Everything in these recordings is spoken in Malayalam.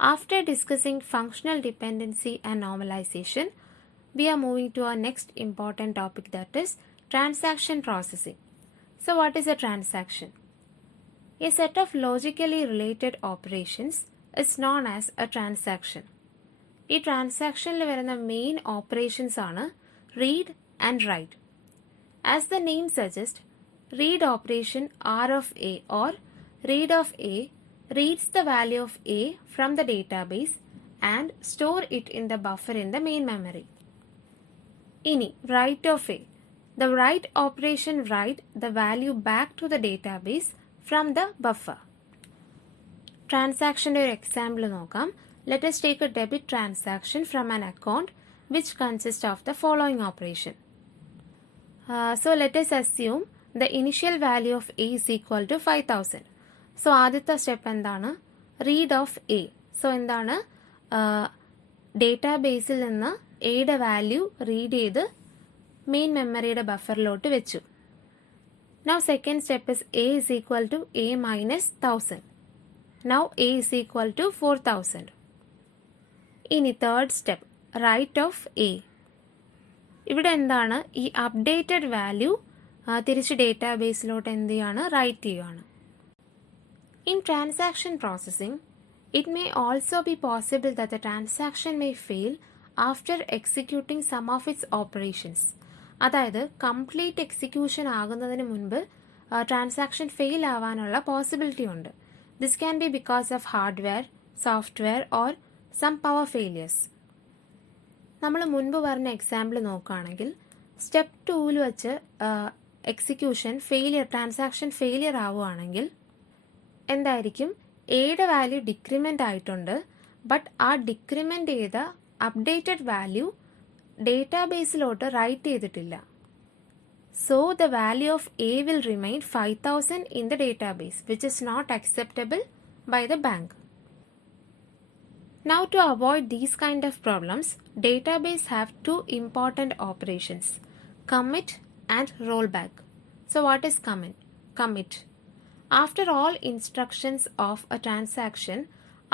After discussing functional dependency and normalization, we are moving to our next important topic, that is transaction processing. So what is a transaction? A set of logically related operations is known as a transaction. ഈ ട്രാൻസാക്ഷനിൽ വരുന്ന മെയിൻ ഓപ്പറേഷൻസ് ആണ് read and write. As the name suggest, read operation are of A or read of A reads the value of A from the database and store it in the buffer in the main memory. Ini write of A. The write operation write the value back to the database from the buffer. Transaction or example nokam. Let us take a debit transaction from an account which consists of the following operation. So let us assume the initial value of A is equal to 5,000. So ആദ്യത്തെ സ്റ്റെപ്പ് എന്താണ്? Read of A. സോ എന്താണ്? ഡേറ്റാബേസിൽ നിന്ന് എയുടെ വാല്യൂ റീഡ് ചെയ്ത് മെയിൻ മെമ്മറിയുടെ ബഫറിലോട്ട് വെച്ചു. Now second step is A is equal to A minus 1000. Now A is equal to 4000. ഇനി third step write of A. ഇവിടെ എന്താണ്? ഈ അപ്ഡേറ്റഡ് വാല്യൂ തിരിച്ച് ഡേറ്റാബേസിലോട്ട് എന്ത് ചെയ്യാണ്? റൈറ്റ് ചെയ്യുകയാണ്. In transaction processing, it may also be possible that the transaction may fail after executing some of its operations. അതായത് കംപ്ലീറ്റ് എക്സിക്യൂഷൻ ആകുന്നതിന് മുൻപ് ട്രാൻസാക്ഷൻ ഫെയിൽ ആവാനുള്ള പോസിബിലിറ്റി ഉണ്ട്. This can be because of hardware, software or some power failures. നമ്മൾ മുൻപ് പറഞ്ഞ എക്സാമ്പിൾ നോക്കുകയാണെങ്കിൽ സ്റ്റെപ്പ് 2 വെച്ച് എക്സിക്യൂഷൻ ഫെയിലിയർ, ട്രാൻസാക്ഷൻ ഫെയിലിയർ ആവുകയാണെങ്കിൽ എന്തായിരിക്കും? എയുടെ വാല്യൂ ഡിക്രിമെൻ്റ് ആയിട്ടുണ്ട്, ബട്ട് ആ ഡിക്രിമെൻ്റ് ചെയ്ത അപ്ഡേറ്റഡ് വാല്യൂ ഡേറ്റാബേസിലോട്ട് റൈറ്റ് ചെയ്തിട്ടില്ല. So the value of A will remain 5,000 in the database, which is not acceptable by the bank. Now to avoid these kind of problems, database have two important operations, commit and rollback. So what is commit? Commit. After all instructions of a transaction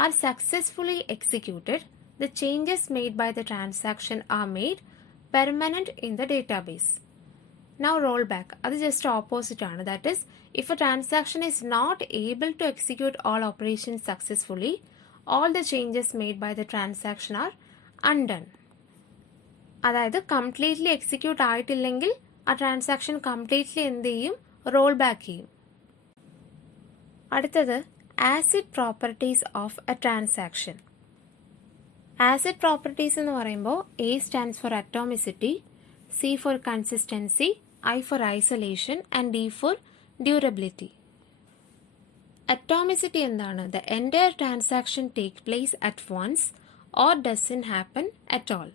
are successfully executed, the changes made by the transaction are made permanent in the database. Now rollback. That is just opposite. That is, if a transaction is not able to execute all operations successfully, all the changes made by the transaction are undone. അതായത് കംപ്ലീറ്റ്ലി എക്സിക്യൂട്ട് ആയിട്ടില്ലെങ്കിൽ ആ ട്രാൻസാക്ഷൻ കംപ്ലീറ്റ്ലി എന്ത് ചെയ്യും? റോൾ ബാക്ക് ചെയ്യും. അടുത്തത് ACID properties of a transaction. ACID properties എന്ന് പറയുമ്പോൾ A stands for atomicity, C for consistency, I for isolation and D for durability. Atomicity എന്താണ്? The entire transaction take place at once or doesn't happen at all.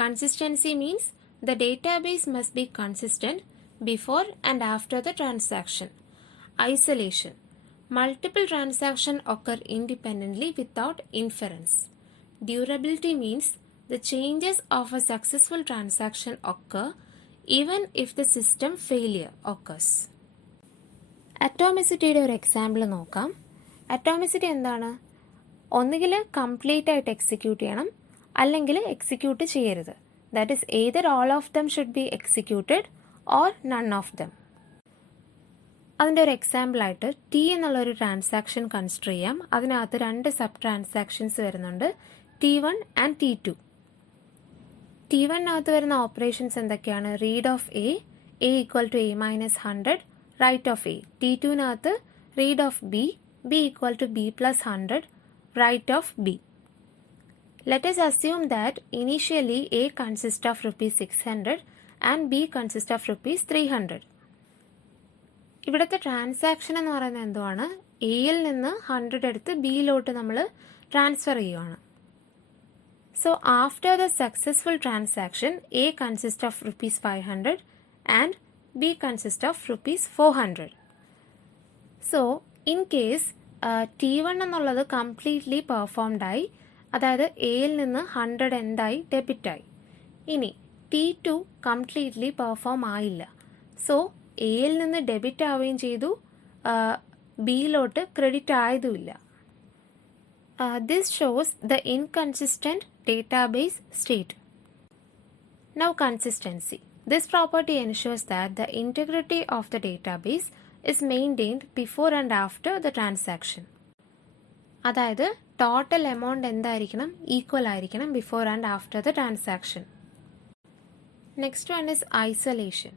Consistency means the database must be consistent before and after the transaction. Isolation. Multiple transactions occur independently without inference. Durability means the changes of a successful transaction occur even if the system failure occurs. അറ്റോമിസിറ്റിയുടെ ഒരു എക്സാമ്പിൾ നോക്കാം. അറ്റോമിസിറ്റി എന്താണ്? ഒന്നുകിൽ കംപ്ലീറ്റ് ആയിട്ട് എക്സിക്യൂട്ട് ചെയ്യണം, അല്ലെങ്കിൽ എക്സിക്യൂട്ട് ചെയ്യരുത്. That is either all of them should be executed or none of them. അതിൻ്റെ ഒരു എക്സാമ്പിളായിട്ട് ടി എന്നുള്ളൊരു ട്രാൻസാക്ഷൻ കൺസിഡർ ചെയ്യാം. അതിനകത്ത് 2 സബ് ട്രാൻസാക്ഷൻസ് വരുന്നുണ്ട്, T1 ആൻഡ് T2. T1നകത്ത് വരുന്ന ഓപ്പറേഷൻസ് എന്തൊക്കെയാണ്? Read of A, A equal to A minus 100, write of A. T2നകത്ത് read of B, B equal to B plus 100, write of B. Let us assume that initially A consists of rupees 600 and B consists of rupees 300. ഇവിടുത്തെ ട്രാൻസാക്ഷൻ എന്ന് പറയുന്നത് എന്തുവാണ്? എയിൽ നിന്ന് 100 എടുത്ത് ബിയിലോട്ട് നമ്മൾ ട്രാൻസ്ഫർ ചെയ്യുവാണ്. So after the successful transaction A consist of rupees 500 and B consist of rupees 400. So in case T1 എന്നുള്ളത് കംപ്ലീറ്റ്ലി പെർഫോംഡായി, അതായത് എയിൽ നിന്ന് 100 എന്തായി? ഡെബിറ്റായി. ഇനി T2 കംപ്ലീറ്റ്ലി പെർഫോം ആയില്ല. സോ എയിൽ നിന്ന് ഡെബിറ്റ് ആവുകയും ചെയ്തു, ബിയിലോട്ട് ക്രെഡിറ്റ് ആയതുമില്ല. This shows the inconsistent database state. Now consistency. This property ensures that the integrity of the database is maintained before and after the transaction. അതായത് ടോട്ടൽ എമൗണ്ട് എന്തായിരിക്കണം, ഈക്വൽ ആയിരിക്കണം before and after the transaction. Next one is isolation.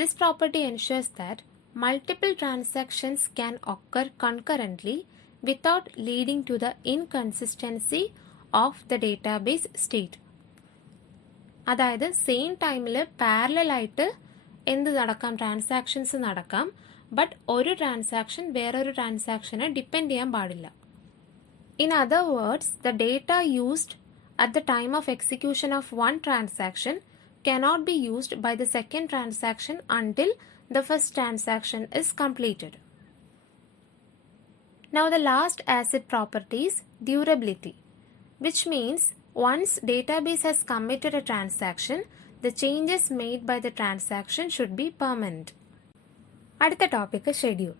This property ensures that multiple transactions can occur concurrently without leading to the inconsistency of the database state. അതായത് സെയിം ടൈമിൽ പാരലായിട്ട് എന്ത് നടക്കാം, ട്രാൻസാക്ഷൻസ് നടക്കാം. ബട്ട് ഒരു ട്രാൻസാക്ഷൻ വേറൊരു ട്രാൻസാക്ഷനെ ഡിപ്പെൻഡ് ചെയ്യാൻ പാടില്ല. In other words, the data used at the time of execution of one transaction cannot be used by the second transaction until the first transaction is completed. Now the last asset property is durability, which means once database has committed a transaction, the changes made by the transaction should be permanent. അടുത്ത topic schedule.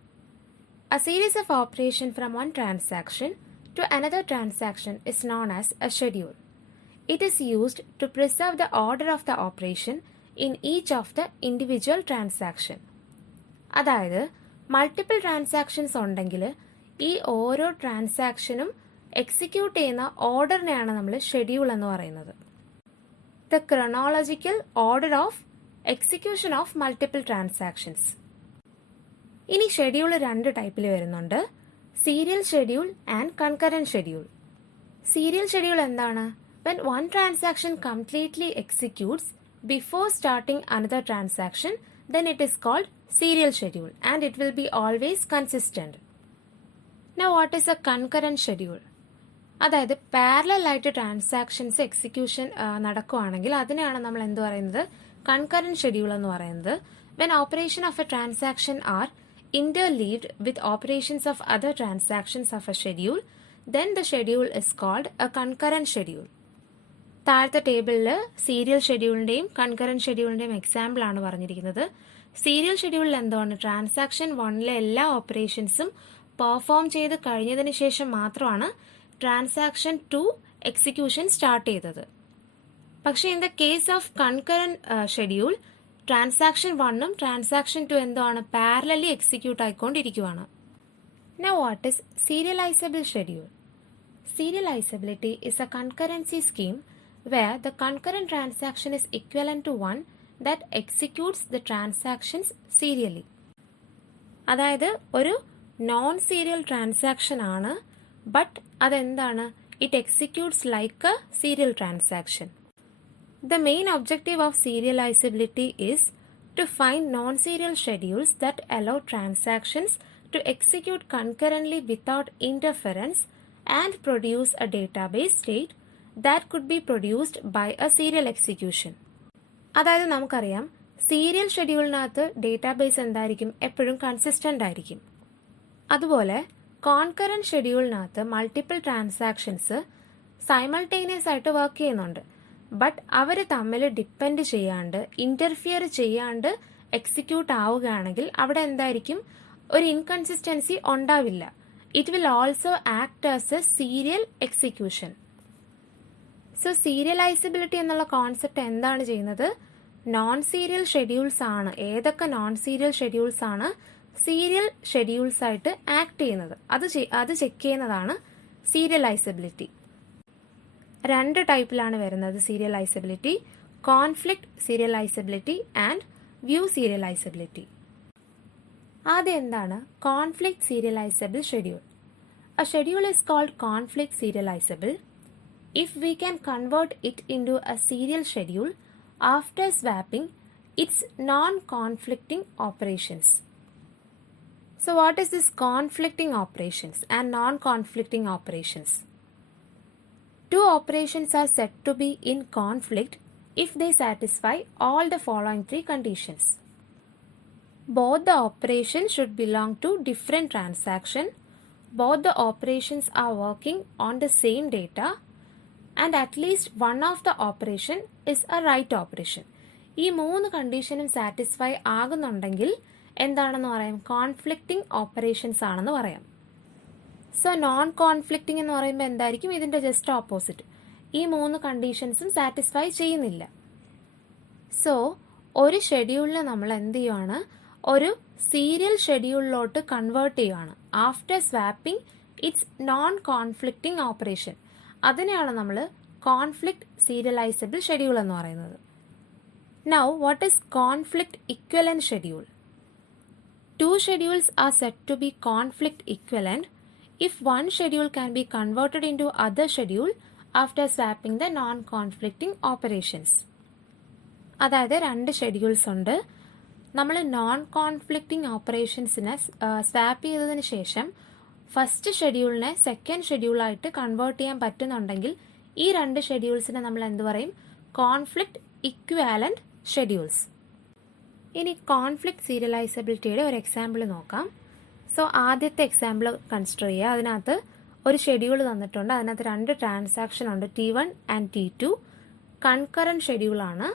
A series of operation from one transaction to another transaction is known as a schedule. It is used to preserve the order of the operation in each of the individual transaction. അതായത് മൾട്ടിപ്പിൾ ട്രാൻസാക്ഷൻസ് ഉണ്ടെങ്കിൽ ഈ ഓരോ ട്രാൻസാക്ഷനും എക്സിക്യൂട്ട് ചെയ്യുന്ന ഓർഡറിനെയാണ് നമ്മൾ ഷെഡ്യൂൾ എന്ന് പറയുന്നത്. The chronological order of execution of multiple transactions. ഇനി ഷെഡ്യൂൾ രണ്ട് ടൈപ്പിൽ വരുന്നുണ്ട്, serial schedule and concurrent schedule. Serial schedule എന്താണ്? When one transaction completely executes before starting another transaction, then it is called serial schedule and it will be always consistent. Now what is a concurrent schedule? അതായത് പാരലൽ ആയിട്ട് ട്രാൻസാക്ഷൻസ് എക്സിക്യൂഷൻ നടക്കുകയാണെങ്കിൽ അതിനെയാണ് നമ്മൾ എന്ത് പറയുന്നത്, കൺകറന്റ് ഷെഡ്യൂൾ എന്ന് പറയുന്നത്. When operation of a transaction are interleaved with operations of other transactions of a schedule, then the schedule is called a concurrent schedule. താഴത്തെ ടേബിളിൽ സീരിയൽ ഷെഡ്യൂളിൻ്റെയും കൺകറന്റ് ഷെഡ്യൂളിൻ്റെയും എക്സാമ്പിൾ ആണ് പറഞ്ഞിരിക്കുന്നത്. സീരിയൽ ഷെഡ്യൂളിൽ എന്താണ്, ട്രാൻസാക്ഷൻ വണ്ണിലെ എല്ലാ ഓപ്പറേഷൻസും പെർഫോം ചെയ്ത് കഴിഞ്ഞതിന് ശേഷം മാത്രമാണ് ട്രാൻസാക്ഷൻ 2 എക്സിക്യൂഷൻ സ്റ്റാർട്ട് ചെയ്തത്. പക്ഷേ in the case of concurrent schedule transaction 1ഉം ട്രാൻസാക്ഷൻ 2 എന്താണ്, പാരലലി എക്സിക്യൂട്ട് ആയിക്കൊണ്ടിരിക്കുകയാണ്. Now what is serializable schedule? Serializability is a concurrency scheme where the concurrent transaction is equivalent to one that executes the transactions serially. അതായത് ഒരു നോൺ സീരിയൽ ട്രാൻസാക്ഷൻ ആണ്, ബട്ട് അതെന്താണ്, it executes like A serial transaction. The main objective of serializability is to find non-serial schedules that allow transactions to execute concurrently without interference and produce a database state that could be produced by a serial execution. അതായത് നമുക്കറിയാം സീരിയൽ ഷെഡ്യൂളിനകത്ത് ഡേറ്റാബേസ് എന്തായിരിക്കും, എപ്പോഴും കൺസിസ്റ്റൻ്റ് ആയിരിക്കും. അതുപോലെ കോൺകറന്റ് ഷെഡ്യൂളിനകത്ത് മൾട്ടിപ്പിൾ ട്രാൻസാക്ഷൻസ് സൈമൾട്ടേനിയസ് ആയിട്ട് വർക്ക് ചെയ്യുന്നുണ്ട്, ബട്ട് അവർ തമ്മിൽ ഡിപ്പെൻഡ് ചെയ്യാണ്ട് ഇന്റർഫിയർ ചെയ്യാണ്ട് എക്സിക്യൂട്ട് ആവുകയാണെങ്കിൽ അവിടെ എന്തായിരിക്കും, ഒരു ഇൻകൺസിസ്റ്റൻസി ഉണ്ടാവില്ല. It will also act as a serial execution. So serializability എന്നുള്ള കോൺസെപ്റ്റ് എന്താണ് ചെയ്യുന്നത്, നോൺ സീരിയൽ ഷെഡ്യൂൾസ് ആണ്, ഏതൊക്കെ നോൺ സീരിയൽ ഷെഡ്യൂൾസ് ആണ് സീരിയൽ ഷെഡ്യൂൾസ് ആയിട്ട് ആക്ട് ചെയ്യുന്നത് അത് ചെക്ക് ചെയ്യുന്നതാണ് സീരിയലൈസബിലിറ്റി. രണ്ട് ടൈപ്പിലാണ് വരുന്നത് serializability, conflict serializability and view serializability. ആദ്യം എന്താണ് conflict serializable schedule? A schedule is called conflict serializable if we can convert it into a serial schedule after swapping its non-conflicting operations. So what is this conflicting operations and non-conflicting operations? Two operations are said to be in conflict if they satisfy all the following three conditions. Both the operations should belong to different transaction, both the operations are working on the same data, and at least one of the operation is a write operation. ഈ മൂന്ന് കണ്ടീഷനും സാറ്റിസ്ഫൈ ആകുന്നുണ്ടെങ്കിൽ എന്താണെന്ന് പറയാം? കോൺഫ്ലിക്റ്റിംഗ് ഓപ്പറേഷൻസ് ആണെന്ന് പറയാം. സോ നോൺ കോൺഫ്ലിക്റ്റിംഗ് എന്ന് പറയുമ്പോൾ എന്തായിരിക്കും? ഇതിൻ്റെ ജസ്റ്റ് ഓപ്പോസിറ്റ്. ഈ 3 കണ്ടീഷൻസും സാറ്റിസ്ഫൈ ചെയ്യുന്നില്ല. സോ ഒരു ഷെഡ്യൂളിനെ നമ്മൾ എന്ത് ചെയ്യുവാണ്? ഒരു സീരിയൽ ഷെഡ്യൂളിലോട്ട് കൺവേർട്ട് ചെയ്യുവാണ്. After swapping it's non conflicting operation. അതിനെയാണ് നമ്മൾ കോൺഫ്ലിക്റ്റ് സീരിയലൈസബിൾ ഷെഡ്യൂൾ എന്ന് പറയുന്നത്. Now what is conflict equivalent schedule? 2 schedules are said to be conflict equivalent if one schedule can be converted into other schedule after swapping the non-conflicting operations. അതായത് 2 ഷെഡ്യൂൾസ് ഉണ്ട്. നമ്മൾ നോൺ കോൺഫ്ലിക്റ്റിംഗ് ഓപ്പറേഷൻസിനെ സ്വാപ്പ് ചെയ്തതിന് ശേഷം ഫസ്റ്റ് ഷെഡ്യൂളിനെ സെക്കൻഡ് ഷെഡ്യൂളായിട്ട് കൺവേർട്ട് ചെയ്യാൻ പറ്റുന്നുണ്ടെങ്കിൽ ഈ 2 ഷെഡ്യൂൾസിനെ നമ്മൾ എന്ത് പറയും? Conflict equivalent schedules. ഇനി കോൺഫ്ലിക്റ്റ് സീരിയലൈസബിലിറ്റിയുടെ ഒരു എക്സാമ്പിൾ നോക്കാം. സോ ആദ്യത്തെ എക്സാമ്പിൾ കൺസിഡർ ചെയ്യുക. അതിനകത്ത് ഒരു ഷെഡ്യൂൾ തന്നിട്ടുണ്ട്. അതിനകത്ത് 2 ട്രാൻസാക്ഷൻ ഉണ്ട്, T1 and T2. Concurrent ഷെഡ്യൂളാണ്.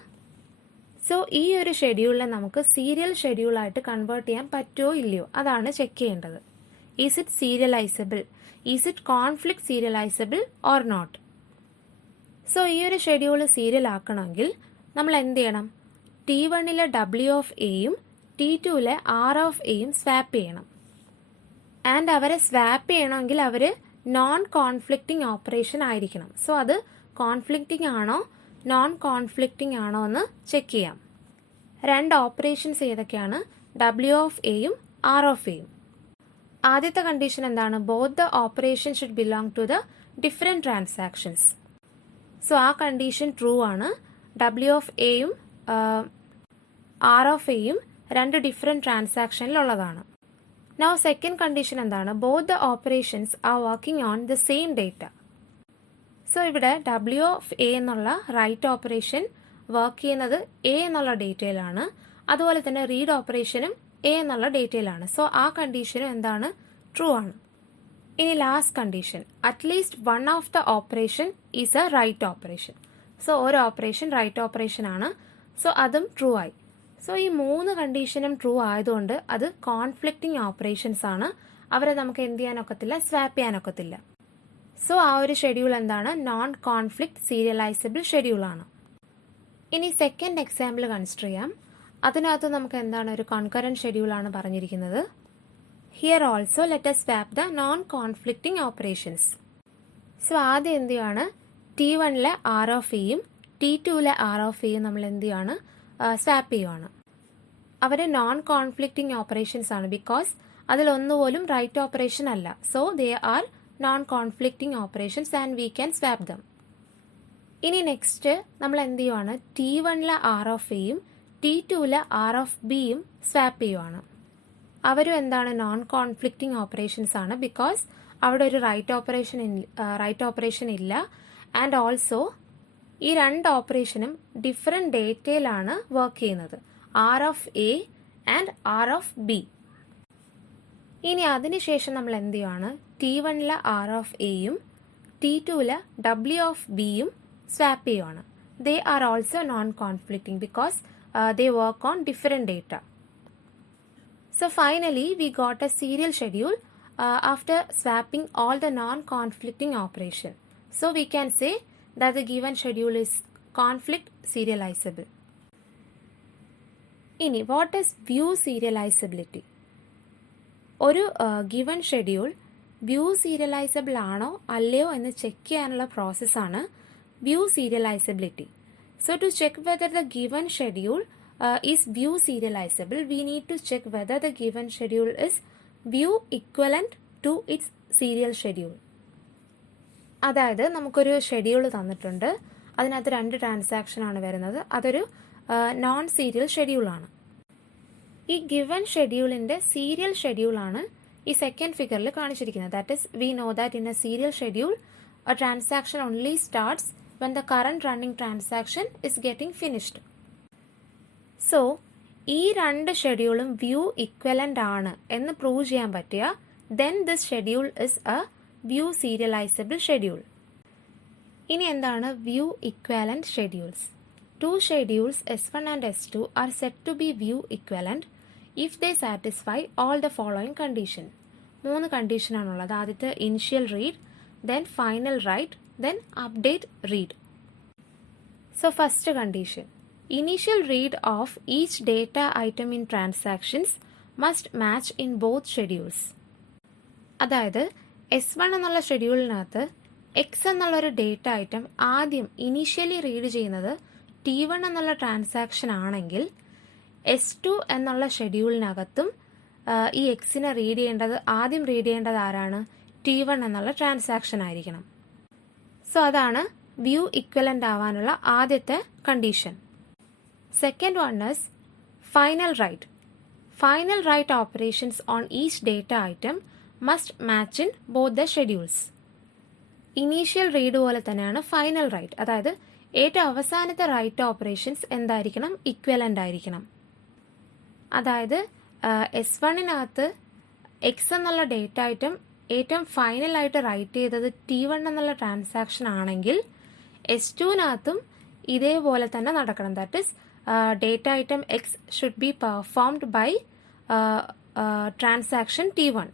So ഈ ഒരു ഷെഡ്യൂളിനെ നമുക്ക് സീരിയൽ ഷെഡ്യൂളായിട്ട് കൺവേർട്ട് ചെയ്യാൻ പറ്റുമോ ഇല്ലയോ അതാണ് ചെക്ക് ചെയ്യേണ്ടത്. Is it serializable? Is it conflict serializable or not? So ഈ ഒരു ഷെഡ്യൂൾ സീരിയൽ ആക്കണമെങ്കിൽ നമ്മൾ എന്ത് ചെയ്യണം? T1 W ഓഫ് എയും T2 R ഓഫ് എയും സ്വാപ്പ് ചെയ്യണം. ആൻഡ് അവരെ സ്വാപ്പ് ചെയ്യണമെങ്കിൽ അവർ നോൺ കോൺഫ്ലിക്റ്റിംഗ് ഓപ്പറേഷൻ ആയിരിക്കണം. സോ അത് കോൺഫ്ലിക്റ്റിംഗ് ആണോ നോൺ കോൺഫ്ലിക്റ്റിംഗ് ആണോ എന്ന് ചെക്ക് ചെയ്യാം. 2 ഓപ്പറേഷൻസ് ഏതൊക്കെയാണ്? W ഓഫ് എയും R ഓഫ് എയും. ആദ്യത്തെ കണ്ടീഷൻ എന്താണ്? Both the operation should belong to the different transactions. So ആ കണ്ടീഷൻ ട്രൂ ആണ്. W ഓഫ് എയും R ഓഫ് എയും 2 ഡിഫറെൻറ്റ് ട്രാൻസാക്ഷനിലുള്ളതാണ്. നൗ സെക്കൻഡ് കണ്ടീഷൻ എന്താണ്? Both the operations are working on the same data. So ഇവിടെ W ഓഫ് എ എന്നുള്ള റൈറ്റ് ഓപ്പറേഷൻ വർക്ക് ചെയ്യുന്നത് എ എന്നുള്ള ഡേറ്റയിലാണ്. അതുപോലെ തന്നെ റീഡ് ഓപ്പറേഷനും എ എന്നുള്ള ഡേറ്റയിലാണ്. സോ ആ കണ്ടീഷനും എന്താണ്? ട്രൂ ആണ്. ഇനി last condition, at least one of the operation is A write operation. So ഒരു ഓപ്പറേഷൻ റൈറ്റ് ഓപ്പറേഷൻ ആണ്. സോ അതും ട്രൂ ആയി. സോ ഈ 3 കണ്ടീഷനും ട്രൂ ആയതുകൊണ്ട് അത് കോൺഫ്ലിക്റ്റിംഗ് ഓപ്പറേഷൻസ് ആണ്. അവരെ നമുക്ക് എന്ത് ചെയ്യാനൊക്കത്തില്ല? സ്വാപ്പ് ചെയ്യാനൊക്കത്തില്ല. സോ ആ ഒരു ഷെഡ്യൂൾ എന്താണ്? നോൺ കോൺഫ്ലിക്റ്റ് സീരിയലൈസബിൾ ഷെഡ്യൂൾ ആണ്. ഇനി സെക്കൻഡ് എക്സാമ്പിൾ കൺസിഡർ ചെയ്യാം. അതിനകത്ത് നമുക്ക് എന്താണ്? ഒരു കൺകറന്റ് ഷെഡ്യൂൾ ആണ് പറഞ്ഞിരിക്കുന്നത്. Here also let us swap the non conflicting operations. So ആദ്യം എന്ത് ചെയ്യാണ്? T1 R ഓഫ് എയും T2 R ഓഫ് എയും നമ്മൾ എന്ത് ചെയ്യാണ്? സ്വാപ്പ് ചെയ്യുവാണ്. അവർ നോൺ കോൺഫ്ലിക്റ്റിംഗ് ഓപ്പറേഷൻസ് ആണ്. ബിക്കോസ് അതിലൊന്നുപോലും റൈറ്റ് ഓപ്പറേഷൻ അല്ല. So they are non conflicting operations and we can swap dum. ഇനി നെക്സ്റ്റ് നമ്മൾ എന്ത് ചെയ്യുവാണ്? T1 R ഓഫ് എയും T2 R ഓഫ് ബിയും സ്വാപ്പ് ചെയ്യുവാണ്. അവരും എന്താണ്? നോൺ കോൺഫ്ലിക്റ്റിംഗ് ഓപ്പറേഷൻസ് ആണ്. ബിക്കോസ് അവിടെ ഒരു റൈറ്റ് ഓപ്പറേഷൻ ഇല്ല. ആൻഡ് ഓൾസോ ഈ 2 ഓപ്പറേഷനും ഡിഫറെൻറ്റ് ഡേറ്റയിലാണ് വർക്ക് ചെയ്യുന്നത്, R of A and R of B. ഇനി അതിനുശേഷം നമ്മൾ എന്ത് ചെയ്യുവാണ്? T1 R ഓഫ് എയും T2 W ഓഫ് ബിയും സ്വാപ്പ് ചെയ്യുവാണ്. They are also known conflicting because they work on different data. So finally we got a serial schedule after swapping all the non-conflicting operation. So we can say that the given schedule is conflict serializable. ഇനി what is view serializability? ഒരു given schedule view serializable ആണോ അല്ലയോ എന്ന് ചെക്ക് ചെയ്യാനുള്ള പ്രോസസ്സാണ് view serializability. So to check whether the given schedule is view serializable, we need to check whether the given schedule is view equivalent to its serial schedule. അതായത് നമുക്കൊരു ഷെഡ്യൂൾ തന്നിട്ടുണ്ട്. അതിനകത്ത് 2 ട്രാൻസാക്ഷൻ ആണ് വരുന്നത്. അതൊരു നോൺ സീരിയൽ ഷെഡ്യൂളാണ്. ഈ ഗിവൻ ഷെഡ്യൂളിൻ്റെ സീരിയൽ ഷെഡ്യൂളാണ് ഈ സെക്കൻഡ് ഫിഗറിൽ കാണിച്ചിരിക്കുന്നത്. That is we know that in A serial schedule A transaction only starts when the current running transaction is getting finished. So ഈ 2 ഷെഡ്യൂളും വ്യൂ ഇക്വലൻ്റ് ആണ് എന്ന് പ്രൂവ് ചെയ്യാൻ പറ്റിയ then this schedule is a view serializable schedule. ഇനി എന്താണ് view equivalent schedules? 2 schedules S1 and S2 are said to be view equivalent if they satisfy all the following condition. 3 കണ്ടീഷനാണുള്ളത്. ആദ്യത്തെ initial read, then final write, then update read. So first condition, initial read of each data item in transactions must match in both schedules. അതായത് S1 എന്നുള്ള ഷെഡ്യൂളിനകത്ത് എക്സ് എന്നുള്ളൊരു ഡേറ്റ ഐറ്റം ആദ്യം ഇനീഷ്യലി റീഡ് ചെയ്യുന്നത് T1 എന്നുള്ള ട്രാൻസാക്ഷൻ ആണെങ്കിൽ S2 എന്നുള്ള ഷെഡ്യൂളിനകത്തും ഈ എക്സിനെ ആദ്യം റീഡ് ചെയ്യേണ്ടത് ആരാണ്? T1 എന്നുള്ള ട്രാൻസാക്ഷൻ ആയിരിക്കണം. സോ അതാണ് വ്യൂ ഇക്വലൻ്റ് ആവാനുള്ള ആദ്യത്തെ condition. Second one is final write. Final write operations on each data item must match in both the schedules. Initial read പോലെ തന്നെയാണ് ഫൈനൽ റൈറ്റ്. അതായത് ഏറ്റവും അവസാനത്തെ റൈറ്റ് ഓപ്പറേഷൻസ് എന്തായിരിക്കണം? ഇക്വലൻ്റ് ആയിരിക്കണം. അതായത് S1-നകത്ത് എക്സ് എന്നുള്ള ഡേറ്റ ഐറ്റം ഏറ്റവും ഫൈനലായിട്ട് റൈറ്റ് ചെയ്തത് T1 എന്നുള്ള ട്രാൻസാക്ഷൻ ആണെങ്കിൽ S2-നകത്തും ഇതേപോലെ തന്നെ നടക്കണം. That is data item X should be performed by transaction T1.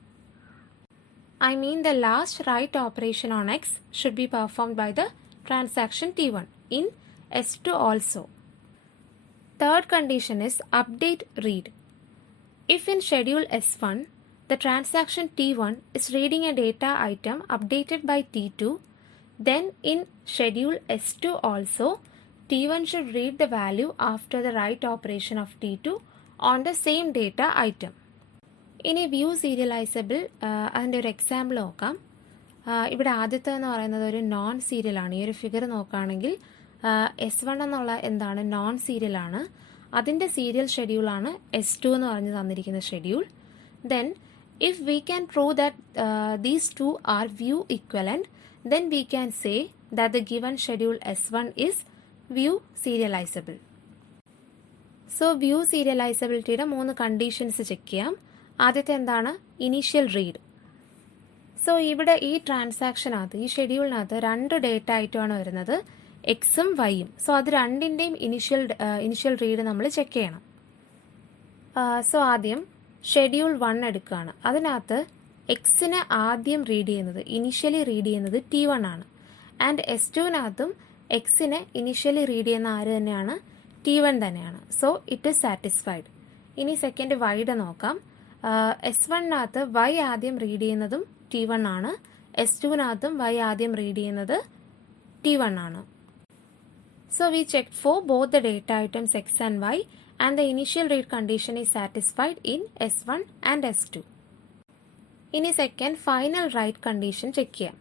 I mean the last write operation on X should be performed by the transaction T1 in S2 also. Third condition is update read. If in schedule S1, the transaction T1 is reading a data item updated by T2, then in schedule S2 also, T1 should read the value after the write operation of T2 on the same data item. ഇനി വ്യൂ സീരിയലൈസബിൾ അതിൻ്റെ ഒരു എക്സാമ്പിൾ നോക്കാം. ഇവിടെ ആദ്യത്തെ എന്ന് പറയുന്നത് ഒരു നോൺ സീരിയലാണ്. ഈ ഒരു ഫിഗർ നോക്കുകയാണെങ്കിൽ S1 എന്നുള്ള എന്താണ്? നോൺ സീരിയലാണ്. അതിൻ്റെ സീരിയൽ ഷെഡ്യൂളാണ് S2 എന്ന് പറഞ്ഞ് തന്നിരിക്കുന്ന schedule. Then if we can prove that these two are view equivalent, then we can say that the given schedule S1 is view serializable. So view സീരിയലൈസബിലിറ്റിയുടെ 3 കണ്ടീഷൻസ് ചെക്ക് ചെയ്യാം. ആദ്യത്തെ എന്താണ്? Initial read. സോ ഇവിടെ ഈ ട്രാൻസാക്ഷനകത്ത്, ഈ ഷെഡ്യൂളിനകത്ത് 2 ഡേറ്റ ഐറ്റമാണ് വരുന്നത്, എക്സും വൈയും. സോ അത് രണ്ടിൻ്റെയും ഇനിഷ്യൽ റീഡ് നമ്മൾ ചെക്ക് ചെയ്യണം. സോ ആദ്യം ഷെഡ്യൂൾ 1 എടുക്കുകയാണ്. അതിനകത്ത് എക്സിനെ ആദ്യം റീഡ് ചെയ്യുന്നത്, ഇനിഷ്യലി റീഡ് ചെയ്യുന്നത് T1 ആണ്. ആൻഡ് S2-നകത്തും എക്സിനെ ഇനിഷ്യലി റീഡ് ചെയ്യുന്ന ആര് തന്നെയാണ്? T1 തന്നെയാണ്. So it is satisfied. ഇനി സെക്കൻഡ് വൈയുടെ നോക്കാം. S1-നകത്ത് വൈ ആദ്യം റീഡ് ചെയ്യുന്നതും T1 ആണ്. S2-നകത്തും വൈ ആദ്യം റീഡ് ചെയ്യുന്നത് T1 ആണ്. So we check for both the data items X and Y and the initial read condition is satisfied in S1 and S2. ഇനി second final write condition check ചെയ്യാം.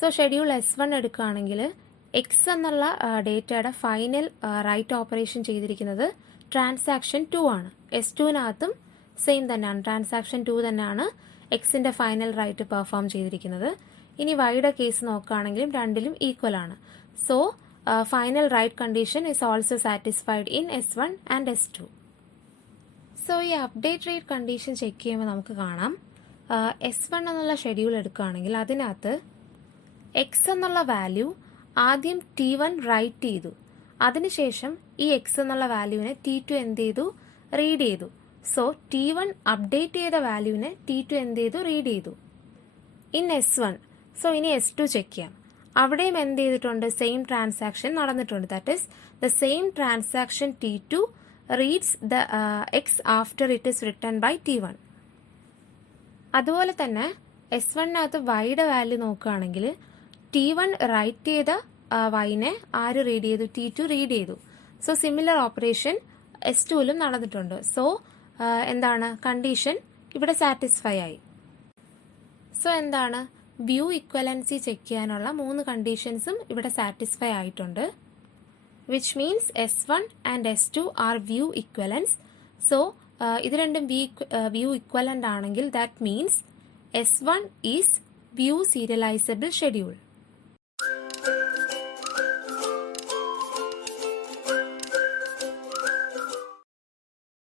സോ ഷെഡ്യൂൾ S1 എടുക്കുകയാണെങ്കിൽ എക്സ് എന്നുള്ള ഡേറ്റയുടെ ഫൈനൽ റൈറ്റ് ഓപ്പറേഷൻ ചെയ്തിരിക്കുന്നത് ട്രാൻസാക്ഷൻ 2 ആണ്. S2-നകത്തും സെയിം തന്നെയാണ്, ട്രാൻസാക്ഷൻ 2 തന്നെയാണ് എക്സിൻ്റെ ഫൈനൽ റൈറ്റ് പെർഫോം ചെയ്തിരിക്കുന്നത്. ഇനി വൈയുടെ കേസ് നോക്കുകയാണെങ്കിലും രണ്ടിലും ഈക്വൽ ആണ്. So final write condition is also satisfied in S1 and S2. So ഈ അപ്ഡേറ്റ് റീഡ് കണ്ടീഷൻ ചെക്ക് ചെയ്യുമ്പോൾ നമുക്ക് കാണാം, S1 എന്നുള്ള ഷെഡ്യൂൾ എടുക്കുകയാണെങ്കിൽ അതിനകത്ത് എക്സ് എന്നുള്ള വാല്യൂ ആദ്യം T1 റൈറ്റ് ചെയ്തു. അതിനുശേഷം ഈ എക്സ് എന്നുള്ള വാല്യൂവിനെ T2 എന്ത് ചെയ്തു? റീഡ് ചെയ്തു. സോ T1 അപ്ഡേറ്റ് ചെയ്ത വാല്യൂവിനെ T2 എന്ത് ചെയ്തു? റീഡ് ചെയ്തു. In S1. സോ ഇനി S2 ചെക്ക് ചെയ്യാം. അവിടെയും എന്ത് ചെയ്തിട്ടുണ്ട്? സെയിം ട്രാൻസാക്ഷൻ നടന്നിട്ടുണ്ട്. That is the same transaction T2 reads the X after it is written by T1. അതുപോലെ തന്നെ S1-നകത്ത് വൈയുടെ വാല്യൂ നോക്കുകയാണെങ്കിൽ T1 റൈറ്റ് ചെയ്ത വൈനെ ആര് റീഡ് ചെയ്തു? T2 റീഡ് ചെയ്തു. സോ സിമിലർ ഓപ്പറേഷൻ S2-ലും നടന്നിട്ടുണ്ട്. സോ എന്താണ്? കണ്ടീഷൻ ഇവിടെ സാറ്റിസ്ഫൈ ആയി. സോ എന്താണ്? വ്യൂ ഇക്വലൻസി ചെക്ക് ചെയ്യാനുള്ള 3 കണ്ടീഷൻസും ഇവിടെ സാറ്റിസ്ഫൈ ആയിട്ടുണ്ട്. Which means S1 and S2 are view equivalence. So ഇത് രണ്ടും വ്യൂ ഇക്വലൻ്റ് ആണെങ്കിൽ that means S1 is view serializable schedule.